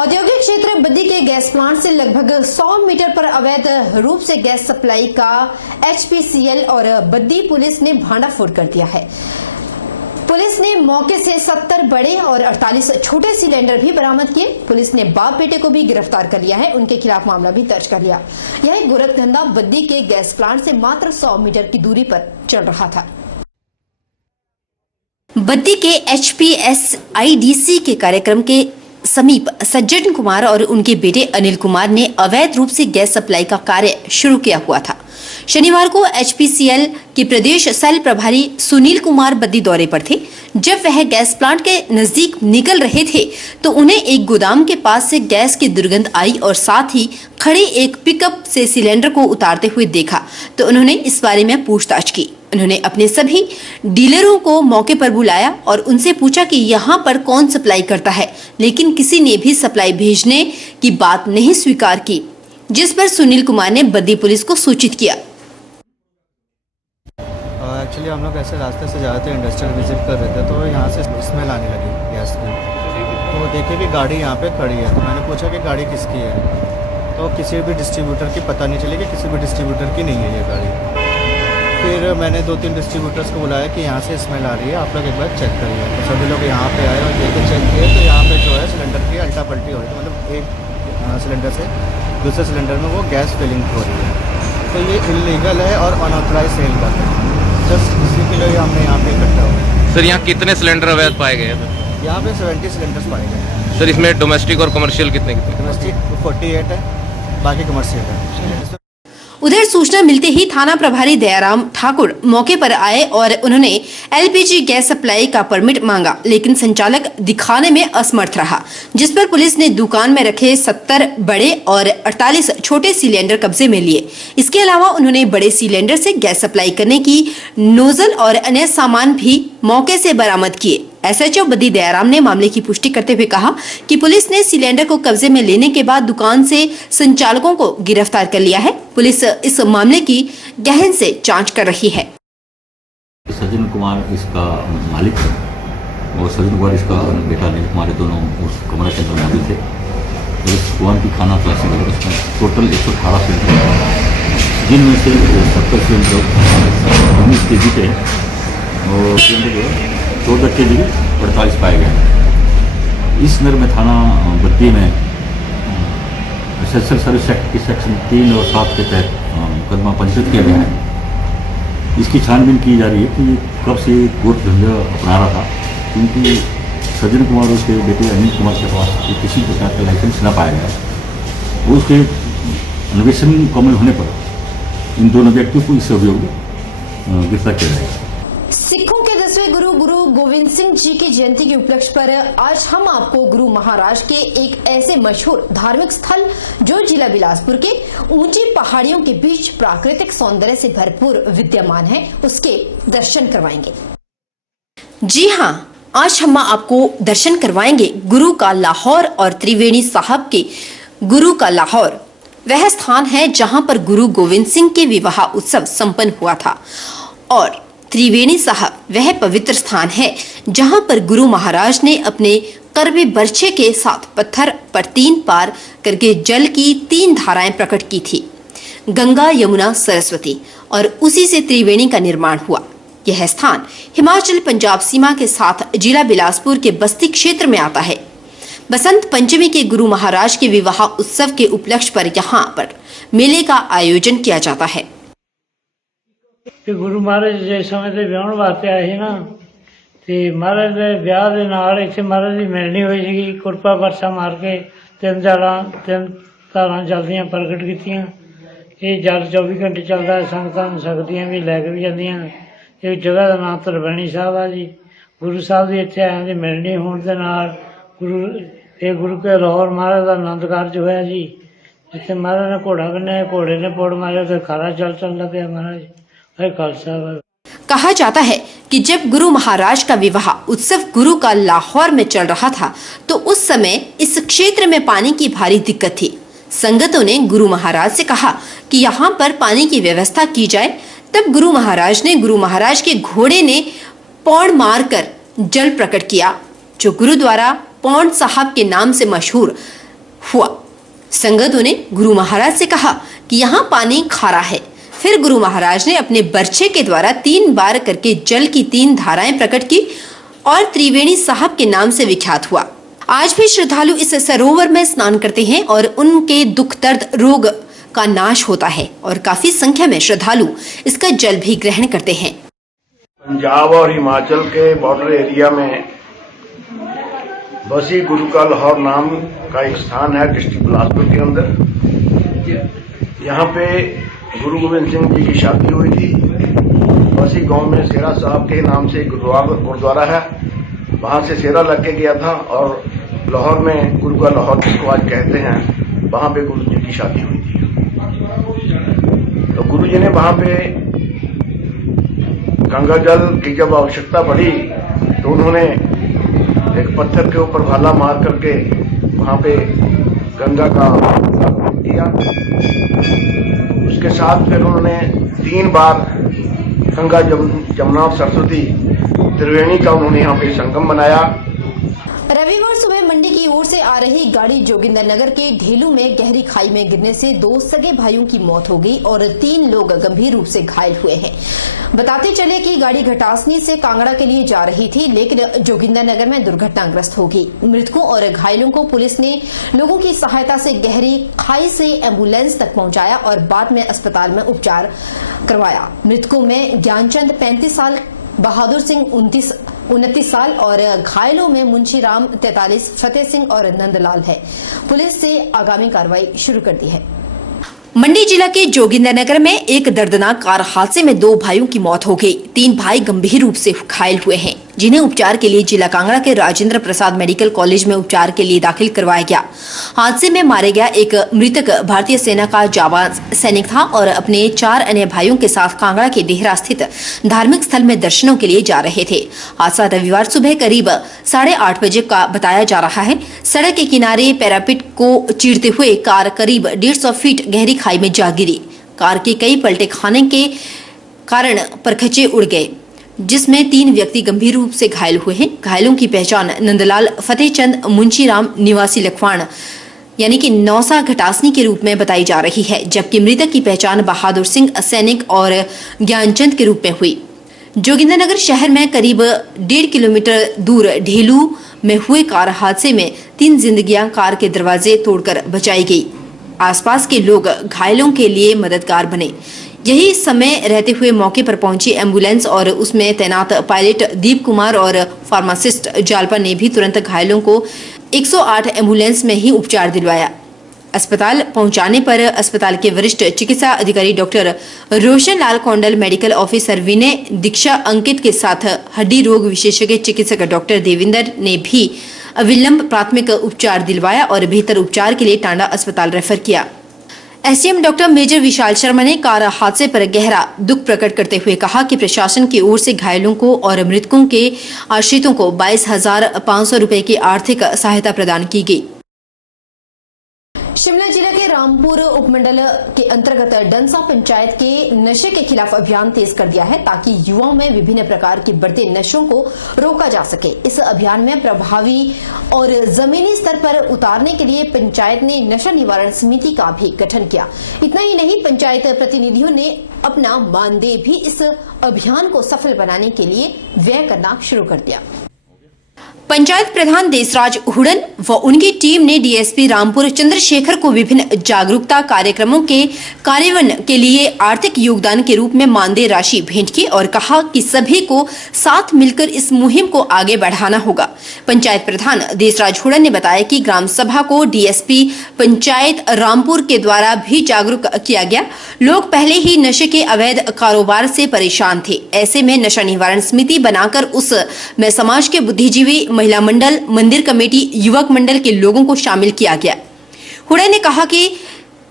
औद्योगिक क्षेत्र बद्दी के गैस प्लांट से लगभग 100 मीटर पर अवैध रूप से गैस सप्लाई का एचपीसीएल और बद्दी पुलिस ने भांडाफोड़ कर दिया है। पुलिस ने मौके से 70 बड़े और 48 छोटे सिलेंडर भी बरामद किए। पुलिस ने बाप बेटे को भी गिरफ्तार कर लिया है, उनके खिलाफ मामला भी दर्ज कर लिया। यह गोरखधंधा बद्दी के गैस प्लांट से मात्र 100 मीटर की दूरी पर चल रहा था। बद्दी के HPSIDC के कार्यक्रम के समीप सज्जन कुमार और उनके बेटे अनिल कुमार ने अवैध रूप से गैस सप्लाई का कार्य शुरू किया हुआ था। शनिवार को HPCL के प्रदेश सेल प्रभारी सुनील कुमार बद्दी दौरे पर थे। जब वह गैस प्लांट के नजदीक निकल रहे थे तो उन्हें एक गोदाम के पास से गैस की दुर्गंध आई और साथ ही खड़े एक पिकअप से सिलेंडर को उतारते हुए देखा तो उन्होंने इस बारे में पूछताछ की। उन्होंने अपने सभी डीलरों को मौके पर बुलाया और उनसे पूछा कि यहाँ पर कौन सप्लाई करता है, लेकिन किसी ने भी सप्लाई भेजने की बात नहीं स्वीकार की, जिस पर सुनील कुमार ने बद्दी पुलिस को सूचित किया। एक्चुअली हम लोग ऐसे रास्ते से जा रहे थे, इंडस्ट्रियल विजिट कर रहे थे, तो यहाँ से स्मेल आने लगी गैस की। तो देखे कि गाड़ी यहाँ पे खड़ी है, तो मैंने पूछा कि गाड़ी किसकी है, तो किसी भी डिस्ट्रीब्यूटर की पता नहीं चली कि किसी भी डिस्ट्रीब्यूटर की नहीं है ये गाड़ी। फिर मैंने 2-3 डिस्ट्रीब्यूटर्स को बुलाया कि यहाँ से स्मेल आ रही है, आप लोग एक बार चेक करिए। तो सभी लोग यहाँ पे आए और देख के चेक किए तो यहाँ पे जो है सिलेंडर की अल्टा पल्टी हो रही है, मतलब एक सिलेंडर से दूसरे सिलेंडर में वो गैस फिलिंग हो रही है। तो ये इलीगल है और अनऑथराइज सेल कर रहे हैं। जस्ट इसी के लिए हमने यहाँ पे इकट्ठा हुआ। सर यहाँ कितने सिलेंडर अवैध पाए गए हैं? यहाँ पे 70 सिलेंडर्स पाए गए। सर इसमें डोमेस्टिक और कमर्शियल कितने? डोमेस्टिक 48 है, बाकी कमर्शियल है। उधर सूचना मिलते ही थाना प्रभारी दयाराम ठाकुर मौके पर आए और उन्होंने LPG गैस सप्लाई का परमिट मांगा, लेकिन संचालक दिखाने में असमर्थ रहा, जिस पर पुलिस ने दुकान में रखे 70 बड़े और 48 छोटे सिलेंडर कब्जे में लिए। इसके अलावा उन्होंने बड़े सिलेंडर से गैस सप्लाई करने की नोजल और अन्य सामान भी मौके से बरामद किए। SHO बद्दी दयाराम ने मामले की पुष्टि करते हुए कहा कि पुलिस ने सिलेंडर को कब्जे में लेने के बाद दुकान से संचालकों को गिरफ्तार कर लिया है। पुलिस इस मामले की गहन से जांच कर रही है। सज्जन कुमार इसका मालिक है और सज्जन कुमार इसका बेटा अनिल कुमार, दोनों उस कमरे के अंदर मौजूद थे। तो इस दुकान की खाना तलाशी में उसमें टोटल 118 सिलेंडर, जिनमें से 70 सिलेंडर 19 kg के और सिलेंडर 14 kg 48 पाए गए। इस नगर में थाना बद्दी में एसेंशियल सर्विस एक्ट की सेक्शन 3 और 7 के तहत मुकदमा पंजीकृत किया गया है। इसकी छानबीन की जा रही है कि कब से गोरखधंधा अपना रहा था, क्योंकि सज्जन कुमार और उसके बेटे अनिल कुमार के पास किसी प्रकार का लाइसेंस न पाया गया। उसके अन्वेषण मुकम्मल होने पर इन दोनों व्यक्तियों को इस अभियोग में गिरफ्तार किया जाएगा। सिखों के 10वें गुरु गोविंद सिंह जी की जयंती के उपलक्ष्य पर आज हम आपको गुरु महाराज के एक ऐसे मशहूर धार्मिक स्थल जो जिला बिलासपुर के ऊंची पहाड़ियों के बीच प्राकृतिक सौंदर्य से भरपूर विद्यमान है, उसके दर्शन करवाएंगे। जी हाँ, आज हम आपको दर्शन करवाएंगे गुरु का लाहौर और त्रिवेणी साहब के गुरु का लाहौर। वह स्थान है जहां पर गुरु गोविंद सिंह के विवाह उत्सव संपन्न हुआ था और त्रिवेणी साहब वह पवित्र स्थान है जहां पर गुरु महाराज ने अपने करवे बर्छे के साथ पत्थर पर 3 पार करके जल की 3 धाराएं प्रकट की थी, गंगा, यमुना, सरस्वती, और उसी से त्रिवेणी का निर्माण हुआ। यह स्थान हिमाचल पंजाब सीमा के साथ जिला बिलासपुर के बस्ती क्षेत्र में आता है। बसंत पंचमी के गुरु महाराज के विवाह उत्सव के उपलक्ष्य पर यहाँ पर मेले का आयोजन किया जाता है। कि गुरु महाराज जिस समय ते विआहण वास्ते आए ਸੀ ਨਾ ਤੇ ਮਹਾਰਾਜ ਦੇ ਵਿਆਹ ਦੇ ਨਾਲ ਇੱਥੇ ਮਹਾਰਾਜ ਦੀ ਮਿਲਣੀ ਹੋਈ ਸੀਗੀ। ਕੁਰਪਾ ਵਰਸਾ ਮਾਰ ਕੇ 3 ਧਾਰਾਂ ਜਲਦੀਆਂ ਪ੍ਰਗਟ ਕੀਤੀਆਂ। ਇਹ ਜਲ 24 ਘੰਟੇ ਚੱਲਦਾ ਹੈ, ਸੰਗਤਾਂ ਨੂੰ ਸਕਦੀਆਂ ਵੀ ਲੈ ਕੇ ਵੀ ਜਾਂਦੀਆਂ। ਇਹ ਜਗ੍ਹਾ ਦਾ ਨਾਮ ਤਰਵੈਣੀ ਸਾਹਿਬ ਆ ਜੀ। ਗੁਰੂ ਸਾਹਿਬ ਦੀ ਇੱਥੇ ਆਇਆਂ ਦੀ ਮਿਲਣੀ ਹੋਣ ਦੇ ਨਾਲ ਗੁਰੂ ਕੇ ਲਾਹੌਰ ਮਹਾਰਾਜ ਦਾ ਆਨੰਦ ਕਾਰਜ ਹੋਇਆ ਜੀ, ਜਿੱਥੇ ਮਹਾਰਾਜ ਨੇ ਘੋੜਾ ਬੰਨਿਆ, ਘੋੜੇ ਨੇ ਪੌੜ ਮਾਰਿਆ ਤੇ ਖਾਰਾ ਚੱਲਦਾ ਪਿਆ महाराज। कहा जाता है कि जब गुरु महाराज का विवाह उत्सव गुरु का लाहौर में चल रहा था तो उस समय इस क्षेत्र में पानी की भारी दिक्कत थी। संगतों ने गुरु महाराज से कहा कि यहाँ पर पानी की व्यवस्था की जाए। तब गुरु महाराज के घोड़े ने पौड़ मारकर जल प्रकट किया, जो गुरुद्वारा पौंड साहब के नाम से मशहूर हुआ। संगतों ने गुरु महाराज से कहा कि यहाँ पानी खारा है। फिर गुरु महाराज ने अपने बर्छे के द्वारा 3 बार करके जल की 3 धाराएं प्रकट की और त्रिवेणी साहब के नाम से विख्यात हुआ। आज भी श्रद्धालु इस सरोवर में स्नान करते हैं और उनके दुख दर्द रोग का नाश होता है और काफी संख्या में श्रद्धालु इसका जल भी ग्रहण करते हैं। पंजाब और हिमाचल के बॉर्डर एरिया में बसी गुरु का लाहौर नाम का एक स्थान है डिस्ट्रिक्ट बिलासपुर के अंदर। यहाँ पे गुरु गोविंद सिंह जी की शादी हुई थी। बसी गांव में शेरा साहब के नाम से गुरुद्वारा है, वहाँ से शेरा लग के गया था और लाहौर में गुरु का लाहौर जिसको आज कहते हैं, वहाँ पे गुरु जी की शादी हुई थी। तो गुरु जी ने वहाँ पे गंगा जल की जब आवश्यकता पड़ी तो उन्होंने एक पत्थर के ऊपर भाला मार करके वहाँ पे गंगा का स्थापन किया। उसके साथ फिर उन्होंने 3 बार गंगा जमुना और सरस्वती त्रिवेणी का उन्होंने यहाँ पे संगम बनाया। रविवार सुबह मंडी की ओर से आ रही गाड़ी जोगिंदर नगर के ढेलू में गहरी खाई में गिरने से 2 सगे भाइयों की मौत हो गई और 3 लोग गंभीर रूप से घायल हुए हैं। बताते चले कि गाड़ी घटासनी से कांगड़ा के लिए जा रही थी, लेकिन जोगिंदर नगर में दुर्घटनाग्रस्त हो गई। मृतकों और घायलों को पुलिस ने लोगों की सहायता से गहरी खाई से एम्बुलेंस तक पहुंचाया और बाद में अस्पताल में उपचार करवाया। मृतकों में ज्ञानचंद 35 साल, बहादुर सिंह 29 साल और घायलों में मुंशी राम 43, फतेह सिंह और नंदलाल है। पुलिस से आगामी कार्रवाई शुरू कर दी है। मंडी जिला के जोगिंदर नगर में एक दर्दनाक कार हादसे में 2 भाइयों की मौत हो गई। 3 भाई गंभीर रूप से घायल हुए हैं, जिन्हें उपचार के लिए जिला कांगड़ा के राजेंद्र प्रसाद मेडिकल कॉलेज में उपचार के लिए दाखिल करवाया गया। हादसे में मारे गया एक मृतक भारतीय सेना का जाबाज सैनिक था और अपने 4 अन्य भाइयों के साथ कांगड़ा के डेहरा स्थित धार्मिक स्थल में दर्शनों के लिए जा रहे थे। हादसा रविवार सुबह करीब 8:30 बजे का बताया जा रहा है। सड़क के किनारे पैरापिट को चीरते हुए कार करीब 150 फीट गहरी खाई में जा गिरी। कार के कई पलटे खाने के कारण परखचे उड़ गए, जिसमें 3 व्यक्ति गंभीर रूप से घायल हुए हैं। घायलों की पहचान नंदलाल, फतेहचंद, मुंशीराम निवासी लखवाण यानी कि नौसा घटासनी के रूप में बताई जा रही है, जबकि मृतक की पहचान बहादुर सिंह सैनिक और ज्ञानचंद के रूप में हुई। जोगिंदरनगर शहर में करीब 1.5 किलोमीटर दूर ढेलू में हुए कार हादसे में 3 जिंदगियां कार के दरवाजे तोड़कर बचाई गई। आसपास के लोग घायलों के लिए मददगार बने। यही समय रहते हुए मौके पर पहुंची एम्बुलेंस और उसमें तैनात पायलट दीप कुमार और फार्मासिस्ट जालपा ने भी तुरंत घायलों को 108 एम्बुलेंस में ही उपचार दिलवाया। अस्पताल पहुंचाने पर अस्पताल के वरिष्ठ चिकित्सा अधिकारी doctor Roshan Lal Kaundal, medical officer विनय दीक्षा अंकित के साथ हड्डी रोग विशेषज्ञ चिकित्सक डॉक्टर देविंदर ने भी अविलंब प्राथमिक उपचार दिलवाया और बेहतर उपचार के लिए टांडा अस्पताल रेफर किया। SDM doctor major Vishal Sharma ने कार हादसे पर गहरा दुख प्रकट करते हुए कहा कि प्रशासन की ओर से घायलों को और मृतकों के आश्रितों को 22,500 रुपए की आर्थिक सहायता प्रदान की गई। शिमला जिला के रामपुर उपमंडल के अंतर्गत डंसा पंचायत के नशे के खिलाफ अभियान तेज कर दिया है, ताकि युवाओं में विभिन्न प्रकार के बढ़ते नशों को रोका जा सके। इस अभियान में प्रभावी और जमीनी स्तर पर उतारने के लिए पंचायत ने नशा निवारण समिति का भी गठन किया। इतना ही नहीं, पंचायत प्रतिनिधियों ने अपना मानदेय भी इस अभियान को सफल बनाने के लिए व्यय करना शुरू कर दिया। पंचायत प्रधान देसराज हुडन व उनकी टीम ने डीएसपी रामपुर चंद्रशेखर को विभिन्न जागरूकता कार्यक्रमों के कार्यान्वयन के लिए आर्थिक योगदान के रूप में मानदेय राशि भेंट की और कहा कि सभी को साथ मिलकर इस मुहिम को आगे बढ़ाना होगा। पंचायत प्रधान देसराज हुडन ने बताया कि ग्राम सभा को डीएसपी पंचायत रामपुर के द्वारा भी जागरूक किया गया। लोग पहले ही नशे के अवैध कारोबार से परेशान थे। ऐसे में नशा निवारण समिति बनाकर उस में समाज के बुद्धिजीवी, महिला मंडल, मंदिर कमेटी, युवक मंडल के लोगों को शामिल किया गया। हुडा ने कहा कि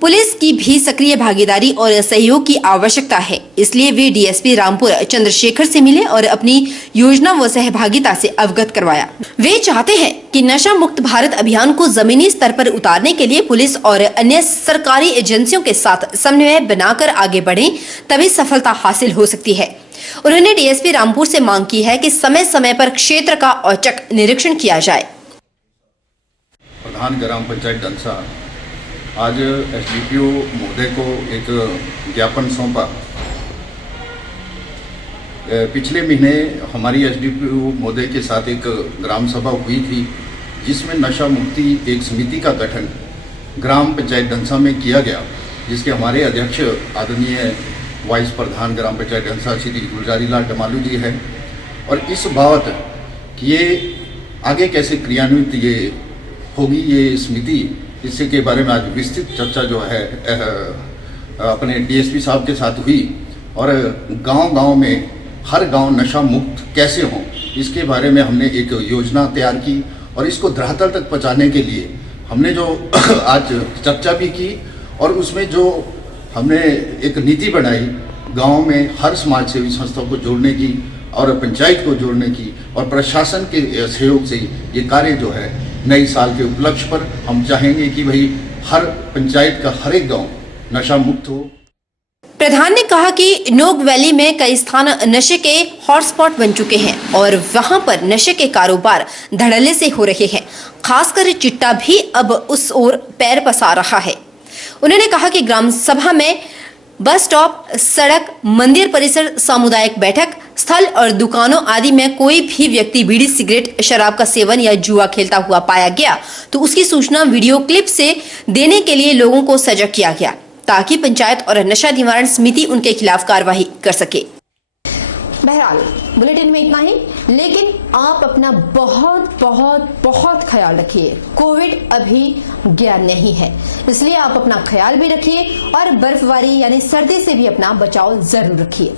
पुलिस की भी सक्रिय भागीदारी और सहयोग की आवश्यकता है, इसलिए वे डीएसपी रामपुर चंद्रशेखर से मिले और अपनी योजना व सहभागिता से अवगत करवाया। वे चाहते हैं कि नशा मुक्त भारत अभियान को जमीनी स्तर पर उतारने के लिए पुलिस और अन्य सरकारी एजेंसियों के साथ समन्वय बनाकर आगे बढ़े, तभी सफलता हासिल हो सकती है। उन्होंने डीएसपी रामपुर से मांग की है कि समय समय पर क्षेत्र का औचक निरीक्षण किया जाए। प्रधान ग्राम पंचायत डंसा आज एसडीपीओ महोदय को एक ज्ञापन सौंपा। पिछले महीने हमारी एसडीपीओ महोदय के साथ एक ग्राम सभा हुई थी, जिसमें नशा मुक्ति एक समिति का गठन ग्राम पंचायत डंसा में किया गया, जिसके हमारे अध्यक्ष आदरणीय वाइस प्रधान ग्राम पंचायत डंसा श्री गुलजारी लाल डमालू जी हैं। और इस बाबत कि ये आगे कैसे क्रियान्वित ये होगी ये समिति, इससे के बारे में आज विस्तृत चर्चा जो है अपने डीएसपी साहब के साथ हुई। और गांव-गांव में हर गांव नशा मुक्त कैसे हो, इसके बारे में हमने एक योजना तैयार की और इसको धरातल तक पहुंचाने के लिए हमने जो आज चर्चा भी की और उसमें जो हमने एक नीति बनाई गांव में हर समाज सेवी संस्थाओं को जोड़ने की और पंचायत को जोड़ने की और प्रशासन के सहयोग से ये कार्य जो है नए साल के उपलक्ष्य पर हम चाहेंगे कि भाई हर पंचायत का हर एक गांव नशा मुक्त हो। प्रधान ने कहा कि नोक वैली में कई स्थान नशे के हॉटस्पॉट बन चुके हैं और वहां पर नशे के कारोबार धड़ल्ले से हो रहे हैं। खासकर चिट्टा भी अब उस ओर पैर पसार रहा है। उन्होंने कहा कि ग्राम सभा में बस स्टॉप, सड़क, मंदिर परिसर, सामुदायिक बैठक स्थल और दुकानों आदि में कोई भी व्यक्ति बीड़ी, सिगरेट, शराब का सेवन या जुआ खेलता हुआ पाया गया तो उसकी सूचना वीडियो क्लिप से देने के लिए लोगों को सजग किया गया, ताकि पंचायत और नशा निवारण समिति उनके खिलाफ कार्रवाई कर सके। बहरहाल बुलेटिन में इतना ही, लेकिन आप अपना बहुत बहुत बहुत ख्याल रखिए। कोविड अभी गया नहीं है, इसलिए आप अपना ख्याल भी रखिए और बर्फबारी यानी सर्दी से भी अपना बचाव जरूर रखिए।